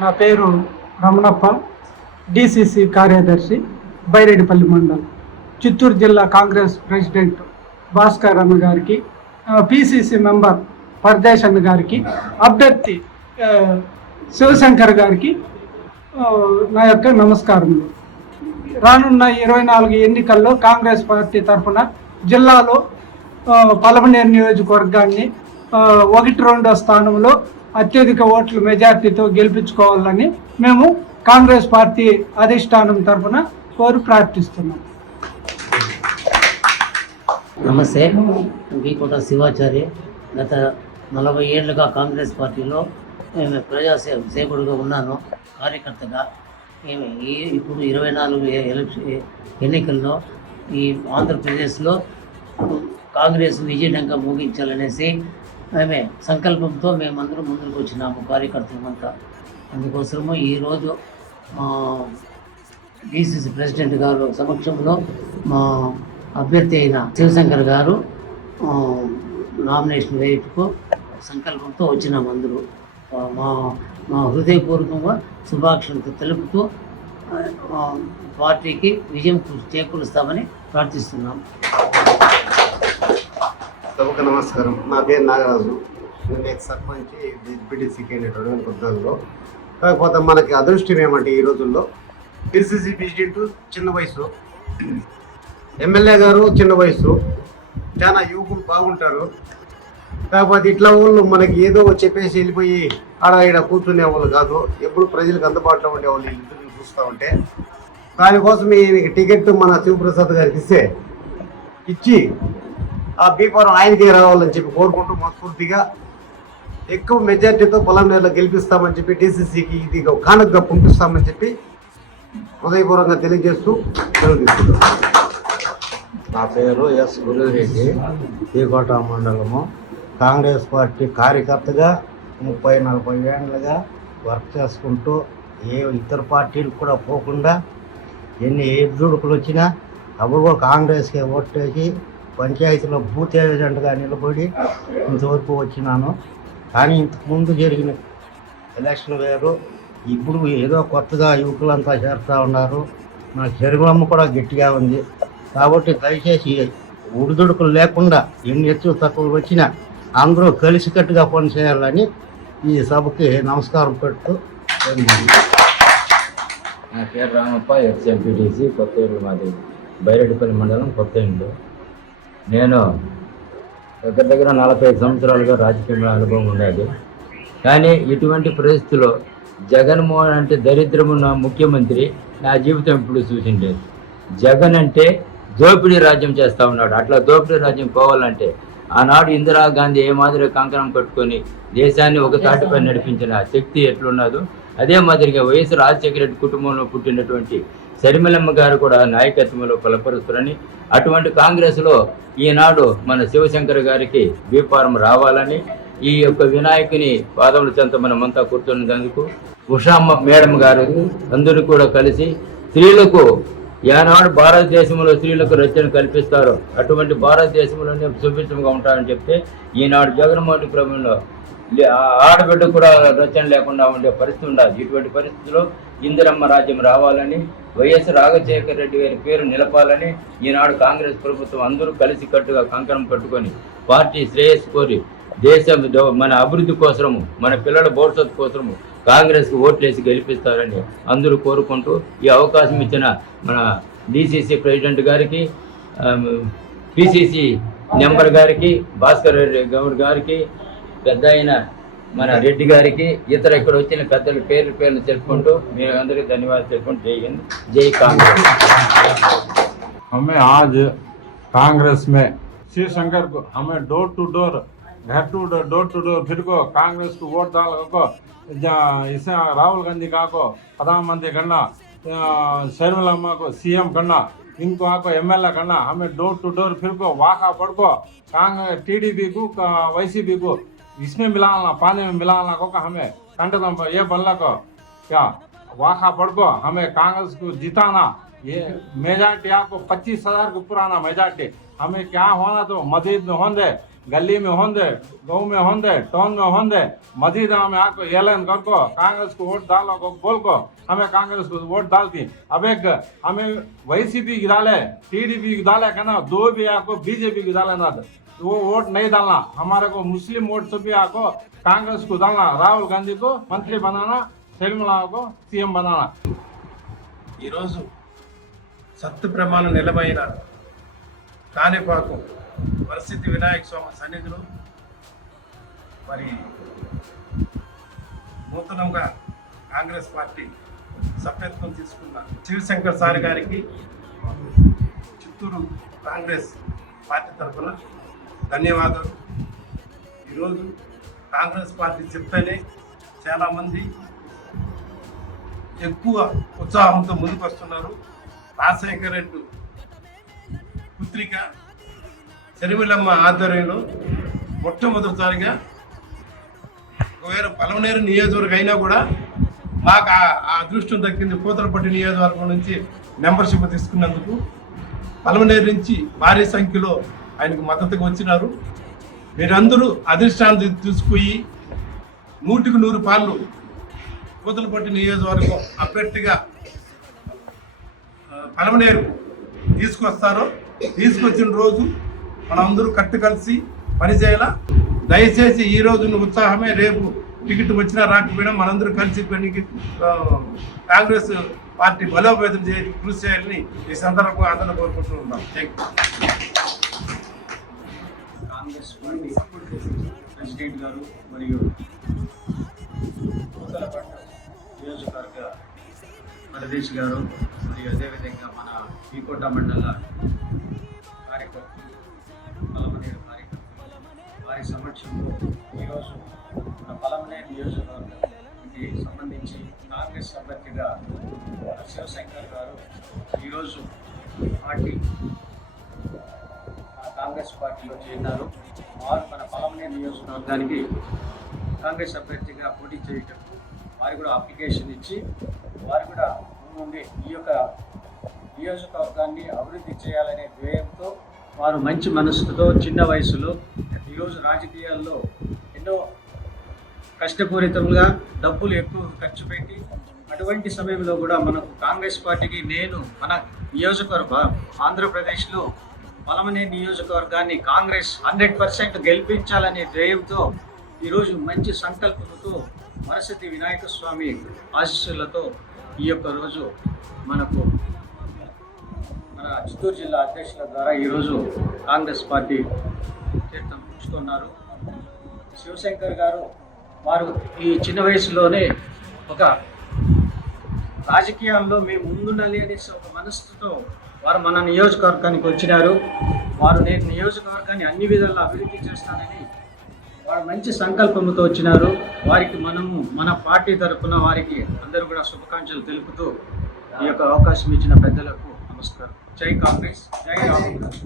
నా పేరు రమణప్ప, డిసిసి కార్యదర్శి, బైరెడ్డిపల్లి మండలం, చిత్తూరు జిల్లా కాంగ్రెస్ ప్రెసిడెంట్ భాస్కర్ అన్న గారికి, పిసిసి మెంబర్ పరదేశ్ అన్న గారికి, అభ్యర్థి శివశంకర్ గారికి నా యొక్క నమస్కారములు. రానున్న 24 ఎన్నికల్లో కాంగ్రెస్ పార్టీ తరఫున జిల్లాలో పలమనేరు నియోజకవర్గాన్ని 1-2 స్థానంలో అత్యధిక ఓట్ల మెజార్టీతో గెలిపించుకోవాలని మేము కాంగ్రెస్ పార్టీ అధిష్టానం తరఫున కోరి ప్రార్థిస్తున్నాం. నమస్తే, వీకోట శివాచారి. గత 40 ఏళ్ళుగా కాంగ్రెస్ పార్టీలో మేము ప్రజాసేవకుడిగా ఉన్నాను, కార్యకర్తగా. ఇప్పుడు 24 ఎన్నికల్లో ఈ ఆంధ్రప్రదేశ్లో కాంగ్రెస్ విజయంగా ముగించాలనేసి మేమే సంకల్పంతో మేమందరం ముందుకు వచ్చినాము, కార్యకర్తలమంతా. అందుకోసము ఈరోజు డిసిసి ప్రెసిడెంట్ గారు సమక్షంలో మా అభ్యర్థి అయిన శివశంకర్ గారు నామినేషన్ వేయటకు సంకల్పంతో వచ్చినాము. అందరూ మా హృదయపూర్వకంగా శుభాకాంక్షలు తెలుపుతూ పార్టీకి విజయం చేకూరుస్తామని ప్రార్థిస్తున్నాం. సభకు నమస్కారం. నా పేరు నాగరాజు. నేను ఎక్స్ సర్పంచ్ డిప్యూటీసీ క్యాండిడేట్ 2014లో. కాకపోతే మనకి అదృష్టం ఏమంటే ఈ రోజుల్లో పిసిసి ప్రెసిడెంట్ చిన్న వయసు, ఎమ్మెల్యే గారు చిన్న వయసు, చాలా యువకులు బాగుంటారు. కాకపోతే ఇట్లా వాళ్ళు మనకి ఏదో చెప్పేసి వెళ్ళిపోయి ఆడ ఈడ కూర్చునే వాళ్ళు కాదు, ఎప్పుడు ప్రజలకు అందుబాటులో ఉండేవాళ్ళు ఇంటిని చూస్తూ ఉంటే. దానికోసం ఈ టికెట్ మన శివప్రసాద్ గారికి ఇచ్చి ఆ బీఫారం ఆయనకే రావాలని చెప్పి కోరుకుంటూ మనస్ఫూర్తిగా ఎక్కువ మెజార్టీతో పలమనేరులో గెలిపిస్తామని చెప్పి డిసిసికి ఇది కానుకగా పంపిస్తామని చెప్పి హృదయపూర్వకంగా తెలియజేస్తూ తెలియజేస్తున్నాం. నా పేరు ఎస్ గురురెడ్డి, వీకోట మండలము. కాంగ్రెస్ పార్టీ కార్యకర్తగా 30-40 ఏళ్ళుగా వర్క్ చేసుకుంటూ ఏ ఇతర పార్టీలు కూడా పోకుండా ఎన్ని ఎదురుడుకులు వచ్చినా అప్పుడు కాంగ్రెస్కే ఓటేసి పంచాయతీలో బూత్ ఏజెంట్గా నిలబడి ఇంతవరకు వచ్చినాను. కానీ ఇంతకుముందు జరిగిన ఎలక్షన్ వేరు, ఇప్పుడు ఏదో కొత్తగా యువకులంతా చేస్తూ ఉన్నారు. నా శరీరం కూడా గట్టిగా ఉంది. కాబట్టి దయచేసి ఉడిదుడుకులు లేకుండా ఎన్ని హెచ్చు తక్కువలు వచ్చినా అందరూ కలిసికట్టుగా పనిచేయాలని ఈ సభకి నమస్కారం పెడుతూ. నా పేరు రామప్ప, ఎక్స్ఎంపీటీసీ కొత్త ఇల్లు, మాది బైరెడ్డిపల్లి మండలం, కొత్త ఇల్లు. నేను దగ్గర 45 సంవత్సరాలుగా రాజకీయ అనుభవం ఉన్నది. కానీ ఇటువంటి పరిస్థితుల్లో జగన్మోహన్ అంటే దరిద్రమున్న ముఖ్యమంత్రి నా జీవితం ఇప్పుడు చూసిండేది. జగన్ అంటే దోపిడీ రాజ్యం చేస్తూ ఉన్నాడు. అట్లా దోపిడీ రాజ్యం పోవాలంటే ఆనాడు ఇందిరాగాంధీ ఏ మాదిరి కంకణం కట్టుకొని దేశాన్ని ఒక తాటిపై నడిపించిన శక్తి ఎట్లున్నదో అదే మాదిరిగా వైఎస్ రాజశేఖర రెడ్డి కుటుంబంలో పుట్టినటువంటి శర్మిలమ్మ గారు కూడా నాయకత్వంలో బలపరుస్తారని, అటువంటి కాంగ్రెస్లో ఈనాడు మన శివశంకర్ గారికి బీఫారం రావాలని ఈ యొక్క వినాయకుని పాదముల చెంత మనమంతా కూర్చున్నందుకు ఉషామ్మ మేడం గారు అందరూ కూడా కలిసి స్త్రీలకు ఏనాడు భారతదేశంలో స్త్రీలకు రక్షణ కల్పిస్తారో అటువంటి భారతదేశంలోనే సుభిక్షంగా ఉంటారని చెప్తే, ఈనాడు జగన్మోహన్ ప్రభుత్వంలో ఆడబిడ్డ కూడా రక్షణ లేకుండా ఉండే పరిస్థితి ఉండదు. ఇటువంటి పరిస్థితుల్లో ఇందిరమ్మ రాజ్యం రావాలని, వైఎస్ రాజశేఖర రెడ్డి గారి పేరు నిలపాలని ఈనాడు కాంగ్రెస్ ప్రభుత్వం అందరూ కలిసి కట్టుగా కంకణం కట్టుకొని పార్టీ శ్రేయస్సు కోరి దేశం మన అభివృద్ధి కోసము, మన పిల్లల భవిష్యత్తు కోసము కాంగ్రెస్కి ఓట్లేసి గెలిపిస్తారని అందరూ కోరుకుంటూ ఈ అవకాశం ఇచ్చిన మన డిసిసి ప్రెసిడెంట్ గారికి, పిసిసి నెంబర్ గారికి, భాస్కర్ గౌడ్ గారికి, పెద్ద అయిన మన రెడ్డి గారికి, ఇతర ఇక్కడ వచ్చిన పెద్దల పేర్లు తెలుపుకుంటూ మీరు అందరికీ ధన్యవాదాలు తెలుపుకుంటూ జై హింద్, జై కాంగ్రెస్. हमें आज कांग्रेस में शिवशंकर को हमें डोर टू डोर फिर को कांग्रेस को वोट डाल को इसे राहुल गांधी का को प्रधानमंत्री करना, शर्मिला को सीएम करना, इनको आको एमएलए करना. हमें डोर टू डोर फिर को वाका पड़ को कांग्रेस टीडीपी को वैसीपी को इसमें मिलाना, पानी में मिलाना को हमें कंटदम ये बल्ला को क्या वाका पड़ को हमें कांग्रेस को जिताना. ये मेजॉरिटी आपको 25,000 को पुराना मेजॉरिटी हमें क्या होना तो मजीद में होंगे गली में होंगे, गांव में होंगे, टाउन में होंगे, मस्जिद में आको एलान करको कांग्रेस को वोट डालो को बोल को हमें कांग्रेस को वोट डाल की। अब एक हमें वैसीपी की डाले, टीडीपी की डाले कहना, दो भी आपको बीजेपी की डाले ना, तो वो वोट नहीं डालना। हमारे को मुस्लिम वोट से भी आपको कांग्रेस को डालना, राहुल गांधी को मंत्री बनाना, शर्मिला को सीएम बनाना। ఈరోజు సత్తు ప్రమాణ నిలమైన కాణిపాకం వరసిద్ధి వినాయక స్వామి సన్నిధిలో మరి నూతనంగా కాంగ్రెస్ పార్టీ సభ్యత్వం తీసుకున్న శివశంకర్ సార్ గారికి చిత్తూరు కాంగ్రెస్ పార్టీ తరఫున ధన్యవాదాలు. ఈరోజు కాంగ్రెస్ పార్టీ చెప్తేనే చాలామంది ఎక్కువ ఉత్సాహంతో ముందుకు వస్తున్నారు. రాజశేఖర రెడ్డి పుత్రిక శర్మిలమ్మ ఆధ్వర్యంలో మొట్టమొదటిసారిగా ఒకవేళ పలమనేరు నియోజకవర్గం అయినా కూడా మాకు ఆ అదృష్టం దక్కింది. పూతలపట్టు నియోజకవర్గం నుంచి మెంబర్షిప్ తీసుకున్నందుకు పలమనేరు నుంచి భారీ సంఖ్యలో ఆయనకు మద్దతుగా వచ్చినారు. మీరందరూ అధిష్టానం తీసుకుపోయి 100కి 100 పాళ్ళు పూతలపట్టు నియోజకవర్గం అభ్యర్థిగా పలమనేరు తీసుకొస్తారు. తీసుకొచ్చిన రోజు మనందరూ కలిసి పనిచేయాల. దయచేసి ఈ రోజు ఉత్సాహమే రేపు టికెట్ వచ్చినా రాకపోయినా మనందరూ కలిసి కాంగ్రెస్ పార్టీ బలోపేతం చేయడానికి కృషి చేయాలని ఈ సందర్భంగా అందరూ కోరుకుంటూ ఉన్నాం. కాంగ్రెస్ పార్టీ ప్రెసిడెంట్ గారు మరియు పూతలపట్టు నియోజకవర్గ ప్రదేశ్ గారు మరియు అదేవిధంగా మన ఈకోట మండల కార్యకర్తలు, పలమనేరు కార్యకర్తలు వారి సమక్షంలో ఈరోజు మన పలమనేరు నియోజకవర్గానికి సంబంధించి కాంగ్రెస్ అభ్యర్థిగా శివశంకర్ గారు ఈరోజు కాంగ్రెస్ పార్టీలో చేరినారు. వారు మన పలమనేరు నియోజకవర్గానికి కాంగ్రెస్ అభ్యర్థిగా పోటీ చేయటం వారు కూడా అప్లికేషన్ ఇచ్చి వారు కూడా ముందుండి ఈ యొక్క నియోజకవర్గాన్ని అభివృద్ధి చేయాలనే ధ్యేయంతో వారు మంచి మనసుతో చిన్న వయసులో ఈరోజు రాజకీయాల్లో ఎన్నో కష్టపూరితంగా డబ్బులు ఎక్కువ ఖర్చు పెట్టి అటువంటి సమయంలో కూడా మనకు కాంగ్రెస్ పార్టీకి నేను మన నియోజకవర్గ ఆంధ్రప్రదేశ్లో పలమనేరు నియోజకవర్గాన్ని కాంగ్రెస్ 100% గెలిపించాలనే ధ్యేయంతో ఈరోజు మంచి సంకల్పంతో వరసిద్ధి వినాయక స్వామి ఆశీస్సులతో ఈ యొక్క రోజు మనకు మన చిత్తూరు జిల్లా అధ్యక్షుల ద్వారా ఈరోజు కాంగ్రెస్ పార్టీ తీర్థం పుచ్చుకున్నారు. శివశంకర్ గారు వారు ఈ చిన్న వయసులోనే ఒక రాజకీయాల్లో మేము ముందుండాలి అనేసి ఒక మనసుతో వారు మన నియోజకవర్గానికి వచ్చినారు. వారు నేను నియోజకవర్గాన్ని అన్ని విధాలా అభివృద్ధి చేస్తానని వారు మంచి సంకల్పంతో వచ్చినారు. వారికి మనము మన పార్టీ తరఫున వారికి అందరూ కూడా శుభాకాంక్షలు తెలుపుతూ ఈ యొక్క అవకాశం ఇచ్చిన పెద్దలకు నమస్కారం. జై కాంగ్రెస్, జై రాహుల్ గాంధీ.